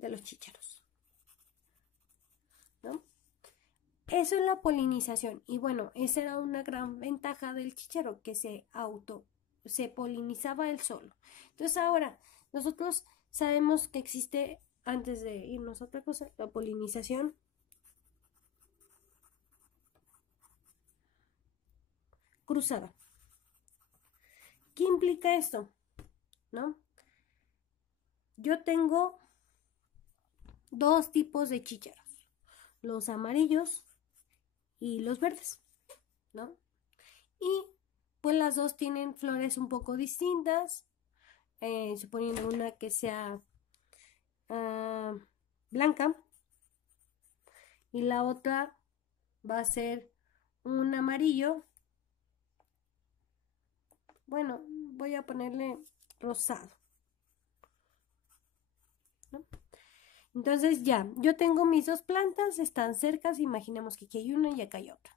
de los chícharos, ¿no? Eso es la polinización. Y bueno, esa era una gran ventaja del chícharo, que se polinizaba él solo. Entonces ahora nosotros sabemos que existe, antes de irnos a otra cosa, la polinización cruzada. ¿Qué implica esto? ¿No? Yo tengo dos tipos de chícharos, los amarillos y los verdes, ¿no? Y pues las dos tienen flores un poco distintas, suponiendo una que sea blanca y la otra va a ser un amarillo, bueno, voy a ponerle rosado, ¿no? Entonces ya, yo tengo mis dos plantas, están cercas, imaginemos que aquí hay una y acá hay otra,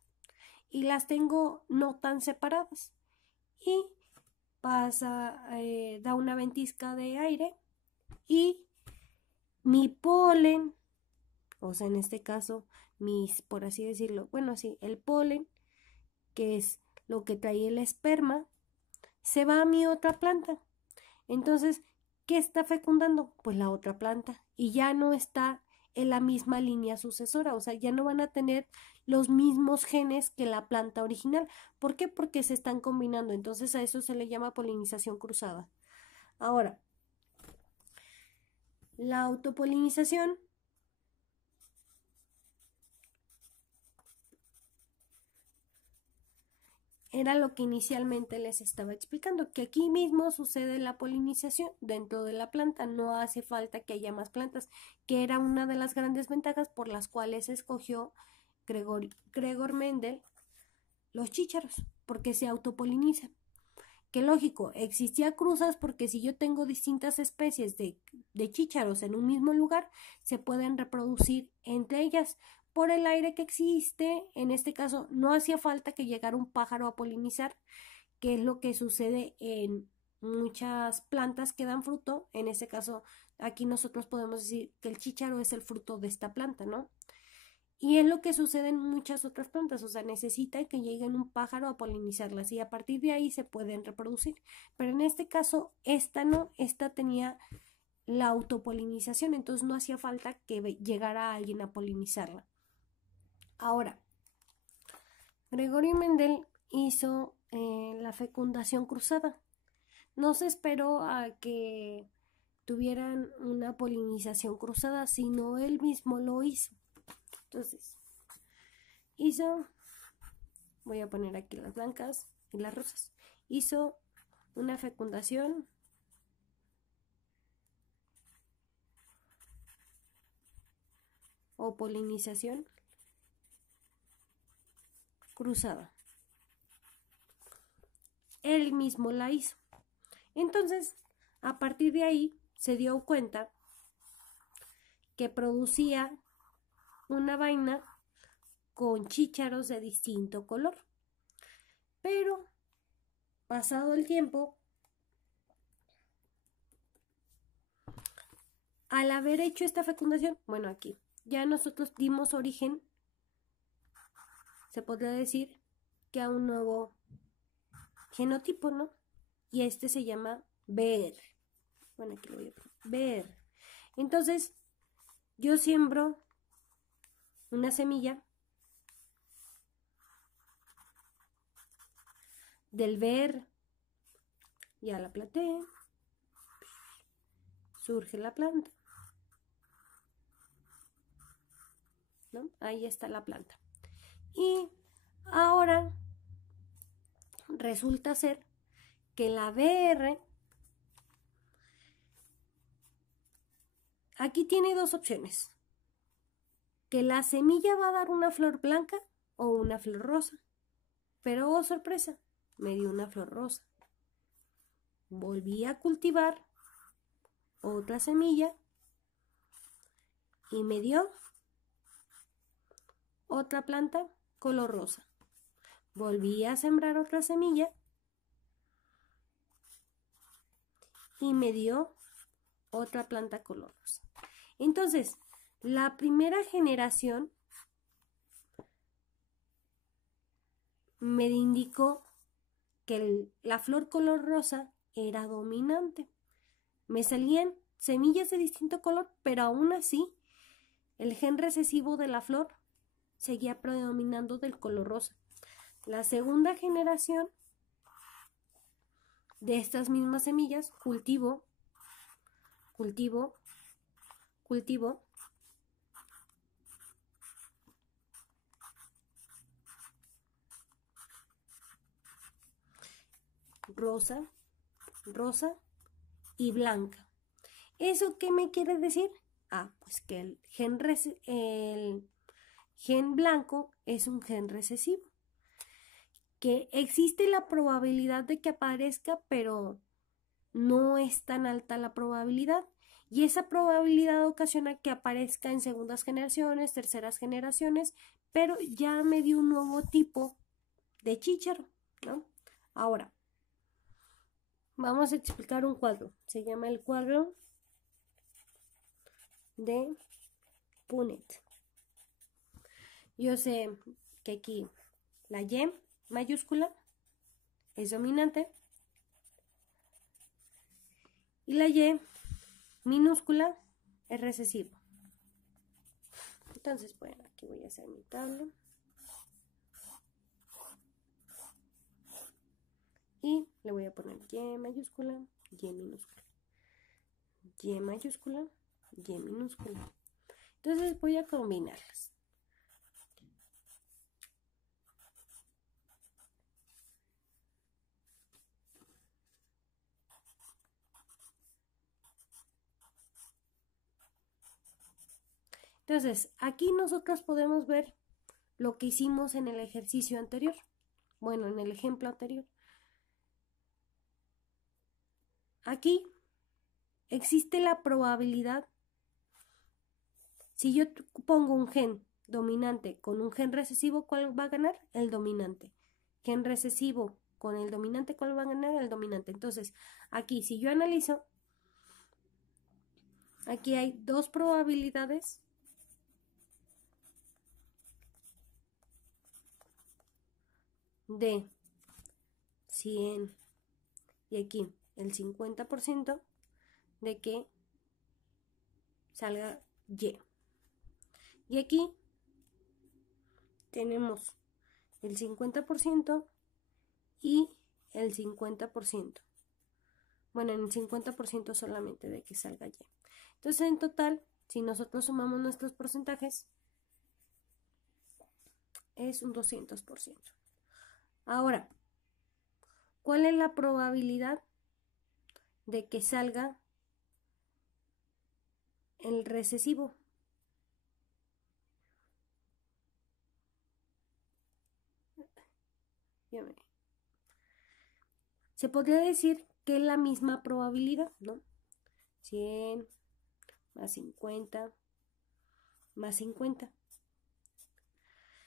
y las tengo no tan separadas, y da una ventisca de aire y mi polen, o sea, en este caso, por así decirlo, bueno, sí, el polen, que es lo que trae el esperma, se va a mi otra planta. Entonces, ¿qué está fecundando? Pues la otra planta. Y ya no está en la misma línea sucesora, o sea, ya no van a tener los mismos genes que la planta original. ¿Por qué? Porque se están combinando. Entonces a eso se le llama polinización cruzada. Ahora, la autopolinización era lo que inicialmente les estaba explicando, que aquí mismo sucede la polinización dentro de la planta, no hace falta que haya más plantas, que era una de las grandes ventajas por las cuales escogió Gregor Mendel los chícharos, porque se autopolinizan. Que lógico, existía cruzas porque si yo tengo distintas especies de chícharos en un mismo lugar, se pueden reproducir entre ellas. Por el aire que existe, en este caso no hacía falta que llegara un pájaro a polinizar, que es lo que sucede en muchas plantas que dan fruto. En este caso, aquí nosotros podemos decir que el chícharo es el fruto de esta planta, ¿no? Y es lo que sucede en muchas otras plantas, o sea, necesita que llegue un pájaro a polinizarlas y a partir de ahí se pueden reproducir. Pero en este caso, esta no, esta tenía la autopolinización, entonces no hacía falta que llegara alguien a polinizarla. Ahora, Gregorio Mendel hizo la fecundación cruzada. No se esperó a que tuvieran una polinización cruzada, sino él mismo lo hizo. Entonces, voy a poner aquí las blancas y las rosas, hizo una fecundación o polinización cruzada. Él mismo la hizo. Entonces, a partir de ahí, se dio cuenta que producía una vaina con chícharos de distinto color. Pero, pasado el tiempo, al haber hecho esta fecundación, bueno, aquí ya nosotros dimos origen, se podría decir, que a un nuevo genotipo, ¿no? Y este se llama BR. Bueno, aquí lo voy a poner. BR. Entonces, yo siembro una semilla del BR. Ya la planté. Surge la planta, ¿no? Ahí está la planta. Y ahora resulta ser que la BR aquí tiene dos opciones. Que la semilla va a dar una flor blanca o una flor rosa. Pero, oh sorpresa, me dio una flor rosa. Volví a cultivar otra semilla y me dio otra planta color rosa. Volví a sembrar otra semilla y me dio otra planta color rosa. Entonces, la primera generación me indicó que la flor color rosa era dominante. Me salían semillas de distinto color, pero aún así el gen recesivo de la flor seguía predominando del color rosa. La segunda generación de estas mismas semillas, cultivo, rosa, rosa y blanca. ¿Eso qué me quiere decir? Pues que el gen blanco es un gen recesivo, que existe la probabilidad de que aparezca, pero no es tan alta la probabilidad. Y esa probabilidad ocasiona que aparezca en segundas generaciones, terceras generaciones, pero ya me dio un nuevo tipo de chícharo, ¿no? Ahora, vamos a explicar un cuadro. Se llama el cuadro de Punnett. Yo sé que aquí la Y mayúscula es dominante y la Y minúscula es recesivo. Entonces, bueno, aquí voy a hacer mi tabla. Y le voy a poner Y mayúscula, Y minúscula, Y mayúscula, Y minúscula. Entonces voy a combinarlas. Entonces, aquí nosotros podemos ver lo que hicimos en el ejercicio anterior. Bueno, en el ejemplo anterior. Aquí existe la probabilidad, si yo pongo un gen dominante con un gen recesivo, ¿cuál va a ganar? El dominante. Gen recesivo con el dominante, ¿cuál va a ganar? El dominante. Entonces, aquí, si yo analizo, aquí hay dos probabilidades de 100 y aquí el 50% de que salga Y. Y aquí tenemos el 50% y el 50%. Bueno, en el 50% solamente de que salga Y. Entonces, en total, si nosotros sumamos nuestros porcentajes, es un 200%. Ahora, ¿cuál es la probabilidad de que salga el recesivo? Se podría decir que es la misma probabilidad, ¿no? 100 más 50 más 50.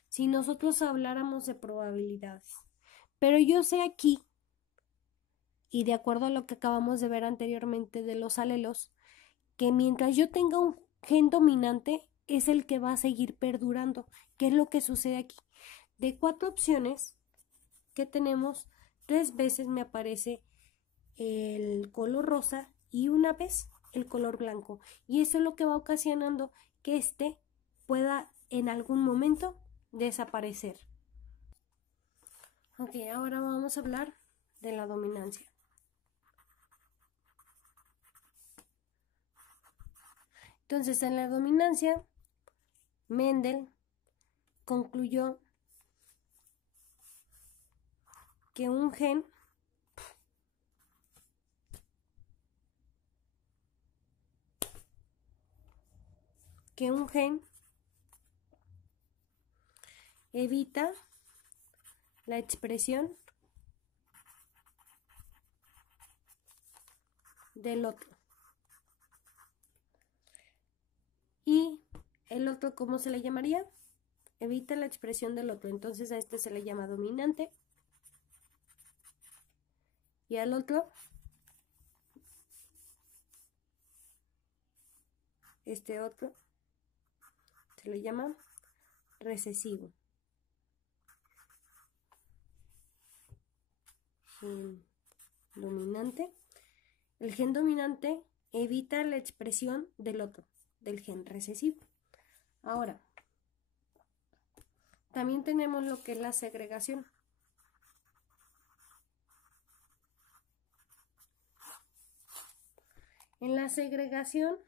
Si nosotros habláramos de probabilidades, pero yo sé aquí, y de acuerdo a lo que acabamos de ver anteriormente de los alelos, que mientras yo tenga un gen dominante es el que va a seguir perdurando. ¿Qué es lo que sucede aquí? De 4 opciones que tenemos, 3 veces me aparece el color rosa y una vez el color blanco, y eso es lo que va ocasionando que este pueda en algún momento desaparecer. Ok, ahora vamos a hablar de la dominancia. Entonces, en la dominancia, Mendel concluyó que un gen evita la expresión del otro. Y el otro, ¿cómo se le llamaría? Evita la expresión del otro. Entonces a este se le llama dominante. Y al otro este otro se le llama recesivo. Gen dominante. El gen dominante evita la expresión del otro, del gen recesivo. Ahora, también tenemos lo que es la segregación. En la segregación,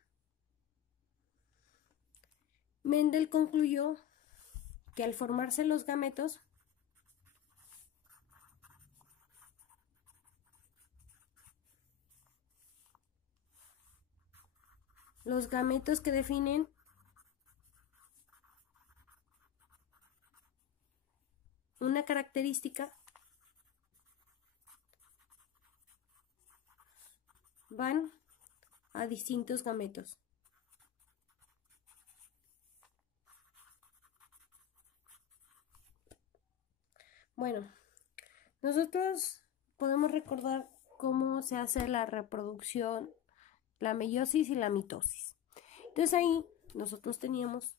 Mendel concluyó que al formarse los gametos, que definen una característica van a distintos gametos. Bueno, nosotros podemos recordar cómo se hace la reproducción, la meiosis y la mitosis. Entonces ahí nosotros teníamos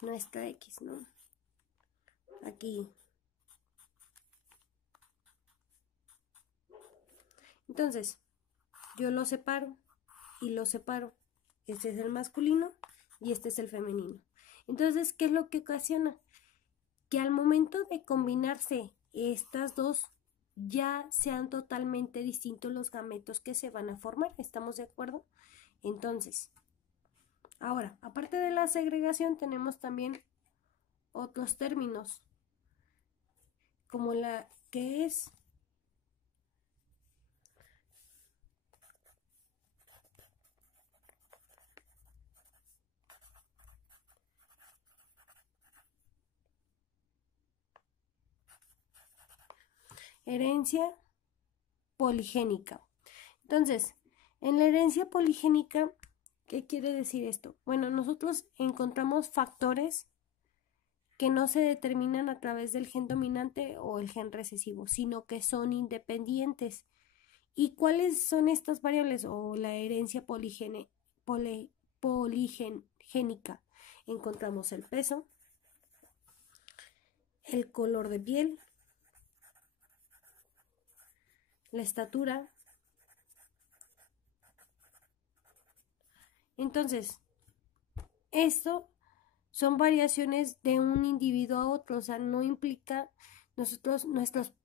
nuestra X, ¿no? Aquí. Entonces, yo lo separo y lo separo. Este es el masculino y este es el femenino. Entonces, ¿qué es lo que ocasiona? Que al momento de combinarse estas dos, ya sean totalmente distintos los gametos que se van a formar. ¿Estamos de acuerdo? Entonces, ahora, aparte de la segregación, tenemos también otros términos, como la que es herencia poligénica. Entonces, en la herencia poligénica, ¿qué quiere decir esto? Bueno, nosotros encontramos factores que no se determinan a través del gen dominante o el gen recesivo, sino que son independientes. ¿Y cuáles son estas variables o la herencia poligénica? Encontramos el peso, el color de piel, la estatura. Entonces, esto son variaciones de un individuo a otro, o sea, no implica nuestros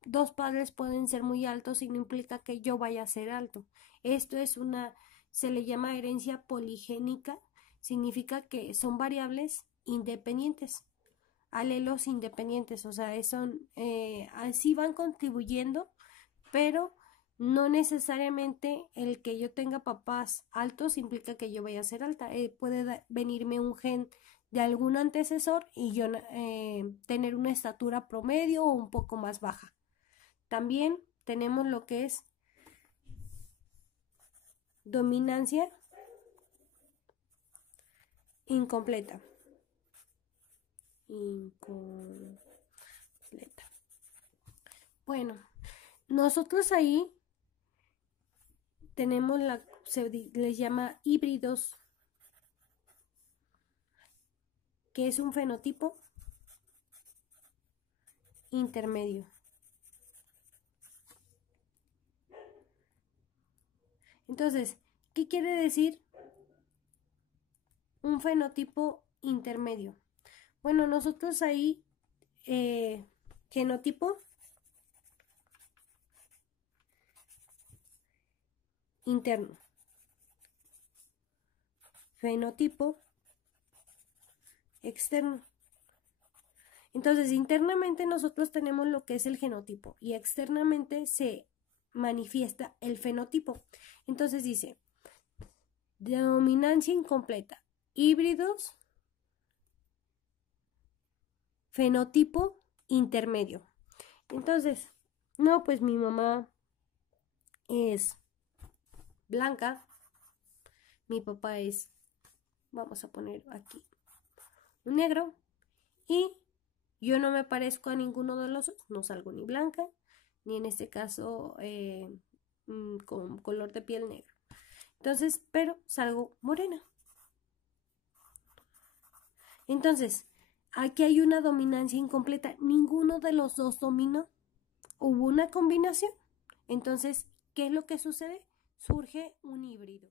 dos padres pueden ser muy altos y no implica que yo vaya a ser alto. Esto es se le llama herencia poligénica, significa que son variables independientes, alelos independientes, o sea, así van contribuyendo, pero no necesariamente el que yo tenga papás altos implica que yo vaya a ser alta. Puede venirme un gen de algún antecesor y yo tener una estatura promedio o un poco más baja. También tenemos lo que es dominancia incompleta. Bueno, nosotros ahí tenemos se les llama híbridos, que es un fenotipo intermedio. Entonces, ¿qué quiere decir un fenotipo intermedio? Bueno, nosotros ahí, genotipo interno, fenotipo externo. Entonces, internamente nosotros tenemos lo que es el genotipo y externamente se manifiesta el fenotipo. Entonces dice, dominancia incompleta, híbridos, fenotipo intermedio. Entonces, no, pues mi mamá es blanca, mi papá es, vamos a poner aquí, un negro, y yo no me parezco a ninguno de los otros, no salgo ni blanca, ni en este caso con color de piel negro. Entonces, pero salgo morena. Entonces, aquí hay una dominancia incompleta. Ninguno de los dos dominó. Hubo una combinación. Entonces, ¿qué es lo que sucede? Surge un híbrido.